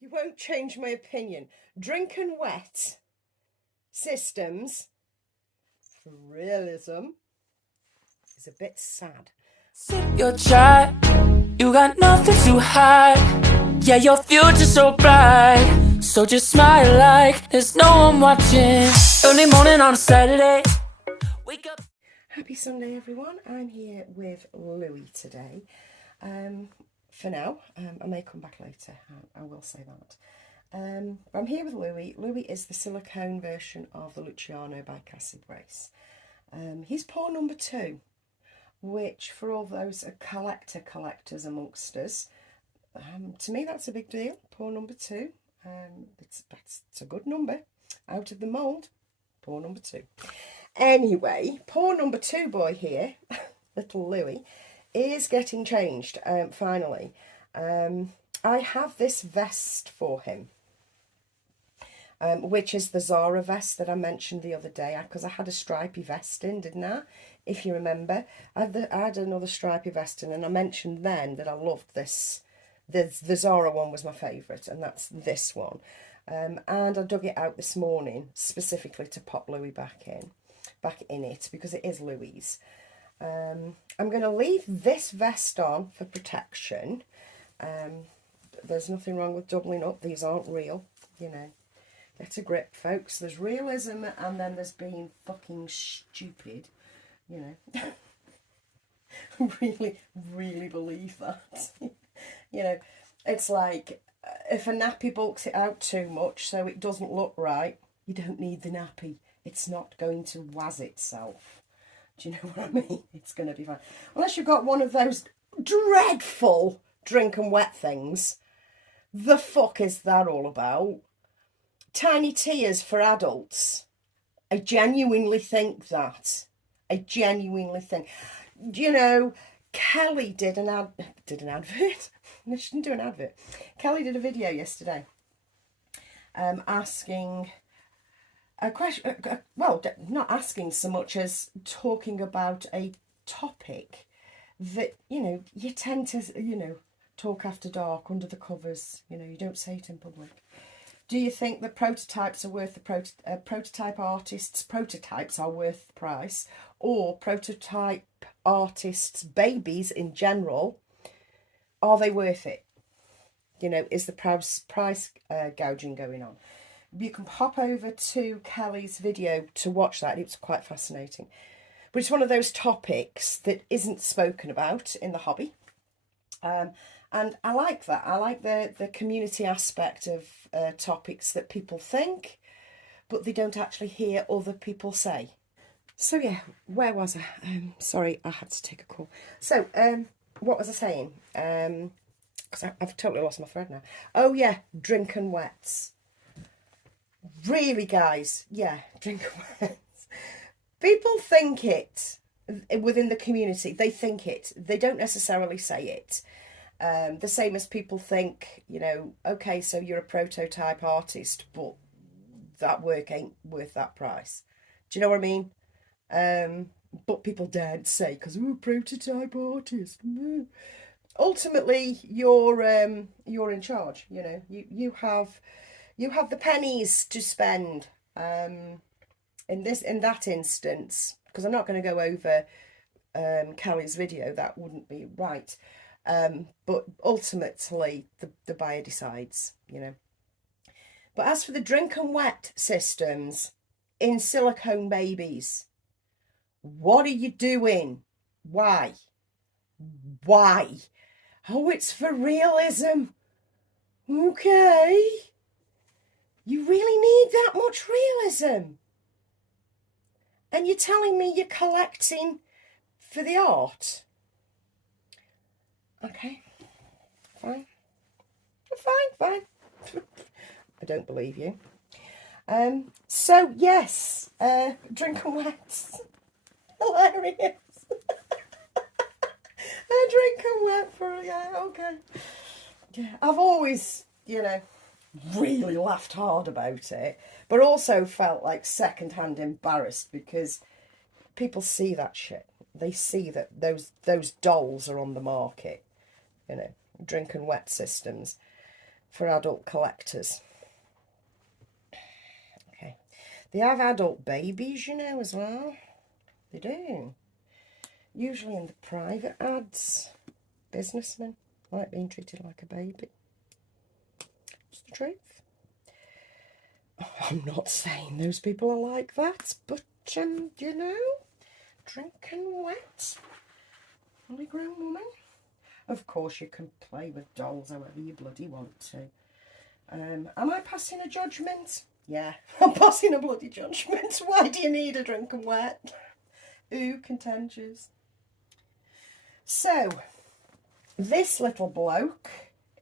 You won't change my opinion. Drink and wet systems for realism is a bit sad. Your child, you got nothing to hide. Yeah, your future's so bright. So just smile like there's no one watching. Early morning on a Saturday. Wake up. Happy Sunday, everyone. I'm here with Louie today. For now, I may come back later. I will say that. I'm here with Louie. Louie is the silicone version of the Luciano by Cassie. He's paw number 2, which for all those collectors amongst us, to me that's a big deal. Paw number 2. It's a good number. Out of the mould, paw number 2. Anyway, paw number 2 boy here, little Louie, is getting changed, finally. I have this vest for him, which is the Zara vest that I mentioned the other day, because I had a stripy vest in, didn't I? If you remember, I had another stripy vest in, and I mentioned then that I loved this. The Zara one was my favourite, and that's this one. And I dug it out this morning, specifically to pop Louie back in it, because it is Louie's. I'm going to leave this vest on for protection. There's nothing wrong with doubling up. These aren't real, you know. Get a grip, folks. There's realism and then there's being fucking stupid, you know. really believe that. You know, it's like if a nappy bulks it out too much so it doesn't look right, you don't need the nappy. It's not going to waz itself. Do you know what I mean? It's going to be fine. Unless you've got one of those dreadful drink and wet things. The fuck is that all about? Tiny tears for adults. I genuinely think that. I genuinely think. You know, Kelly did an advert. No, she didn't do an advert. Kelly did a video yesterday asking a question, well, not asking so much as talking about a topic that, you know, you tend to, you know, talk after dark, under the covers, you know, you don't say it in public. Do you think the prototypes are worth the prototype artists' prototypes are worth the price, or prototype artists' babies in general, are they worth it? You know, is the price gouging going on? You can pop over to Kelly's video to watch that. It's quite fascinating. But it's one of those topics that isn't spoken about in the hobby. And I like that. I like the community aspect of topics that people think, but they don't actually hear other people say. So yeah, where was I? Sorry, I had to take a call. So, what was I saying? Because I've totally lost my thread now. Oh yeah, drink and wets. Really, guys, yeah, drink and wets. People think it within the community. They think it. They don't necessarily say it. The same as people think, you know, okay, so you're a prototype artist, but that work ain't worth that price. Do you know what I mean? But people daren't say, because we're a prototype artist. Ultimately, you're in charge. You know, you have the pennies to spend. In that instance, because I'm not going to go over Kelly's video, that wouldn't be right. But ultimately, the buyer decides, you know. But as for the drink and wet systems in silicone babies, what are you doing? Why? Oh, it's for realism. Okay. You really need that much realism? And you're telling me you're collecting for the art? Okay, fine. I don't believe you. So yes, drink and wet. Hilarious. A drink and wet for, yeah, okay. Yeah, I've always, you know, really laughed hard about it, but also felt like secondhand embarrassed because people see that shit. They see that those dolls are on the market. You know, drink and wet systems. for adult collectors. Okay, they have adult babies, you know, as well. They do. Usually in the private ads, businessmen like being treated like a baby. It's the truth. I'm not saying those people are like that, but, you know, drinking wet, fully grown woman. Of course, you can play with dolls however you bloody want to. Am I passing a judgment? Yeah, I'm passing a bloody judgment. Why do you need a drinking wet? Ooh, contentious. So, this little bloke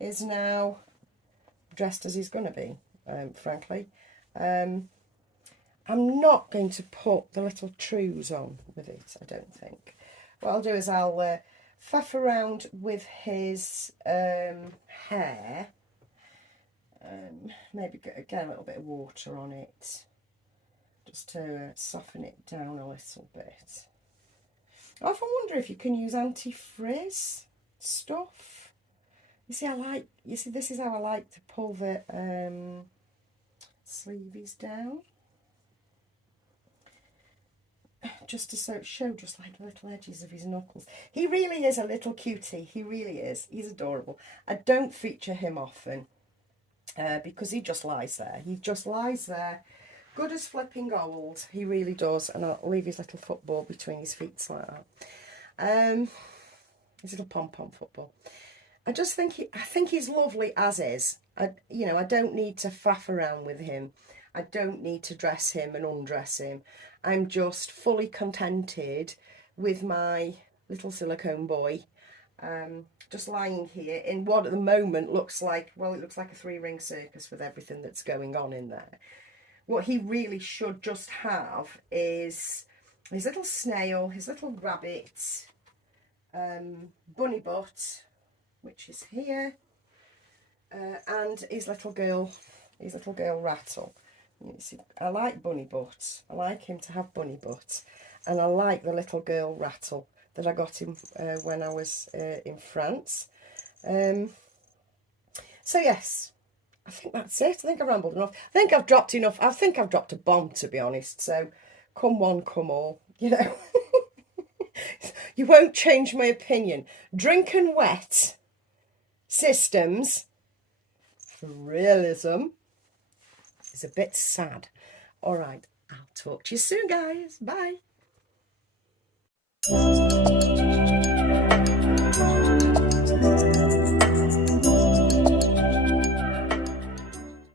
is now dressed as he's going to be, frankly. I'm not going to put the little trews on with it, I don't think. What I'll do is I'll faff around with his hair. Maybe get a little bit of water on it, just to soften it down a little bit. I often wonder if you can use anti-frizz stuff. You see, this is how I like to pull the sleeves down. Just to show just like the little edges of his knuckles. He really is a little cutie. He really is. He's adorable. I don't feature him often because he just lies there. He just lies there. Good as flipping gold. He really does. And I'll leave his little football between his feet like that. His little pom-pom football. I think he's lovely as is. I don't need to faff around with him. I don't need to dress him and undress him. I'm just fully contented with my little silicone boy, just lying here in what at the moment looks like, well, it looks like a 3-ring circus with everything that's going on in there. What he really should just have is his little snail, his little rabbit, bunny butt, which is here, and his little girl Rattle. You see, I like bunny butts. I like him to have bunny butts, and I like the little girl Rattle that I got him when I was in France. So yes, I think that's it. I think I've rambled enough. I think I've dropped enough. I think I've dropped a bomb, to be honest. So come one, come all. You know, you won't change my opinion. Drink and wet systems for realism is a bit sad. All right, I'll talk to you soon, guys. Bye.